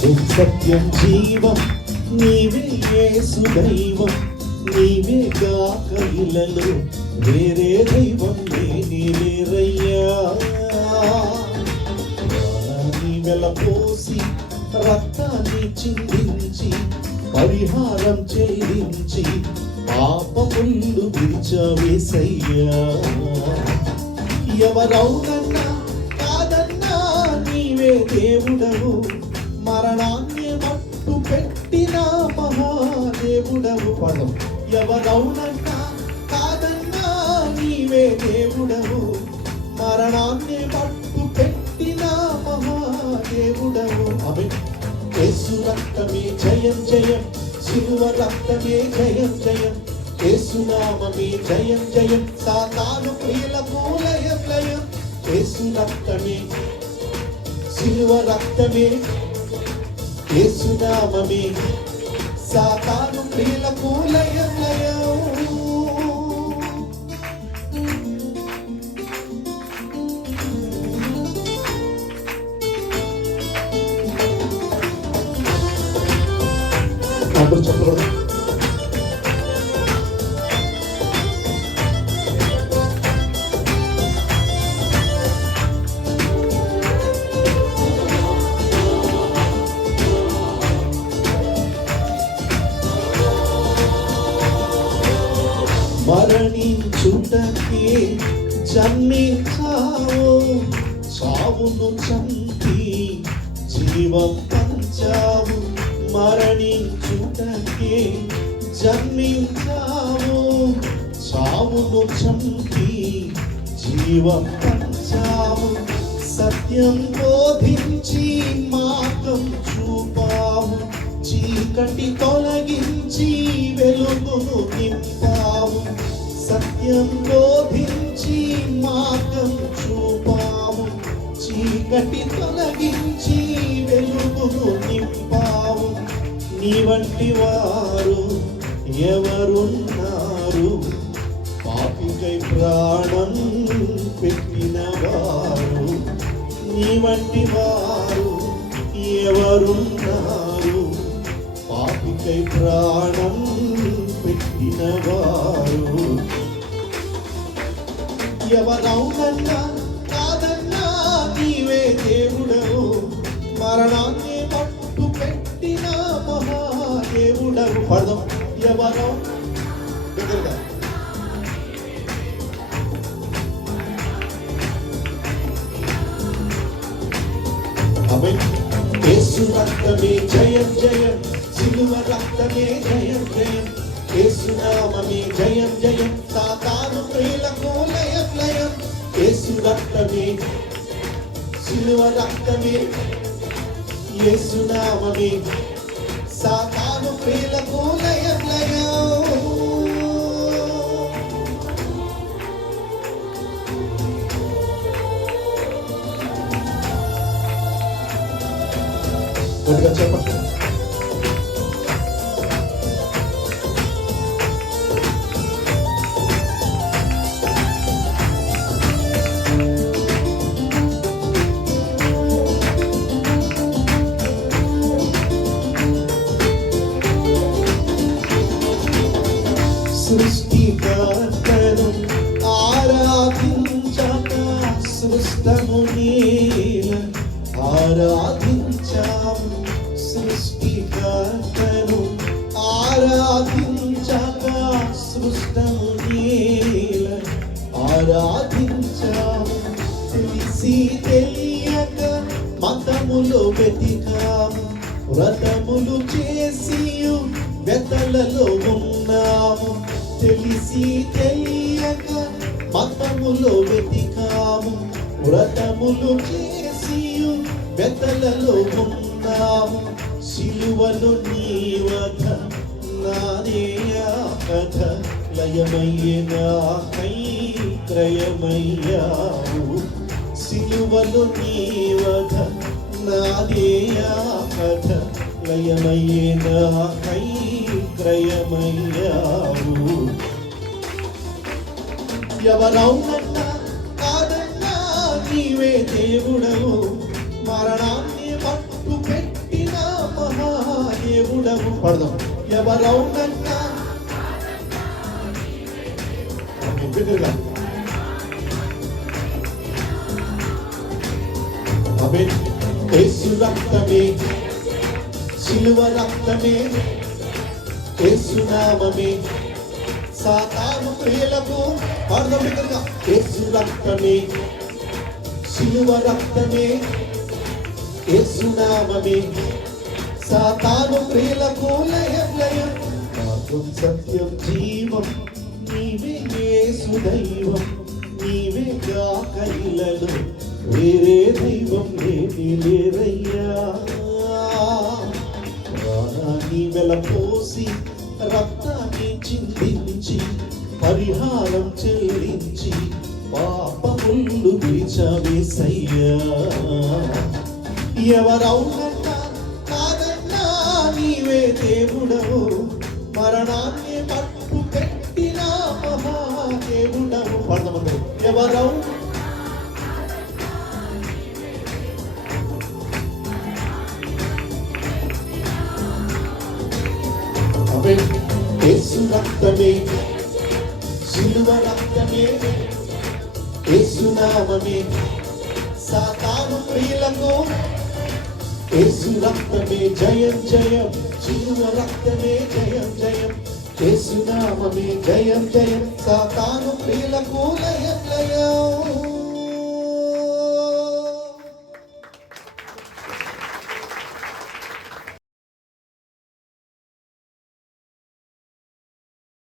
సత్యం జీవం నీవే యేసు దైవం నీవే కాక ఇలలో వేరే దైవం లేని లేరయ్యా వెల వెలపోసి రక్తాన్ని చిందించి పరిహారం చెల్లించి పాపముళ్ళు విడిచవేసయ్యా ఎవరవునన్నా కాదన్నా నీవే దేవుడవు. మరణాన్ని మట్టు పెట్టిన మహాదేవుడవు పదం. ఎవరవునంట కాదన్నా నీవే దేవుడవు. మరణాన్ని మట్టు పెట్టిన మహాదేవుడవు అవి యేసు రక్తమే జయం జయం శిలువ రక్తమే జయం జయం. యేసునామమే జయం జయం సాతాను క్రియలకు లయం లయం యేసు రక్తమే శిలువ రక్తమే యేసునామమే సాతాను ప్రియులకు లయం లయం అందరూ చెప్పకూడదు మరణించుటకే చావు చావును చంపి జీవం పంచావు. మరణించుటకే జన్మించావు. చావును చంపి జీవం పంచావు. సత్యం బోధించి మార్గం చూపావు. చీకటి తొలగించి వెలుగును నింపావు. సత్యం బోధించి మార్గం చూపాము. చీకటి తొలగించి వెలుగును నింపావు నీ వంటి వారు ఎవరున్నారు? పాపికై ప్రాణం పెట్టిన వారు. నీ వంటి వారు ఎవరున్నారు? పాపికై ప్రాణం ఎవరవునన్నా కాదన్నా నీవే దేవుడవు. మరణాన్ని పట్టు పెట్టిన మహాదేవుడవు. పదం ఎవరవు దగ్గరగా. యేసు రక్తమే జయం జయం. సిలువ రక్తమే జయం జయం. యేసు నామమే జయం జయం. విలువ రక్తమే యేసునామమే తెలిసి తెలియక మతములో వెతికాము వ్రతములు చేసి వెతలలో ఉన్నాము తెలిసి తెలియక మతములో వెతికాము వ్రతములు చేసి వెతలలో ఉన్నాము సిలువలు నీవధ నానే కథ లయమయ్య నాకై త్రయమయ్యా. సిలువలు నీవధ నాదేయా కథ లయమయ్య నాకై క్రయమయ్యావు. ఎవరవునన్నా కాదన్నా నీవే దేవుడవు మరణాన్ని పట్టు పెట్టిన దేవుడవు పడదాం. ఎవరవునన్నా రక్తమే శిలువ రక్తమే యేసు సాతాను క్రియలకు పాడదాం బిడ్డగా యేసు రక్తమే శిలువ రక్తమే యేసు సాతాను క్రియలకు లయం లయం మార్గం సత్యం జీవం నీవే యేసు దైవం నీవే గాక కాకైలలో వేరే దైవం నేటి లేరయ్యా ప్రాణాన్ని వెలపోసి రక్తాన్ని చిందించి పరిహారం చెల్లించి పాపముళ్ళు విడిచవేసయ్యా ఎవరవునన్నా కాదన్నా నీవే దేవుడవు. మరణాన్ని పట్టు పెట్టిన మహాదేవుడవు. పడమంటారు ఎవరవు రక్తమే యేసు రక్తమే శిలువ రక్తమే యేసు నామమే. సాతాను ప్రియులకు యేసు రక్తమే జయం జయం శిలువ రక్తమే జయం జయం. యేసు నామమే జయం జయం. సాతాను ప్రియులకు లయం లయం.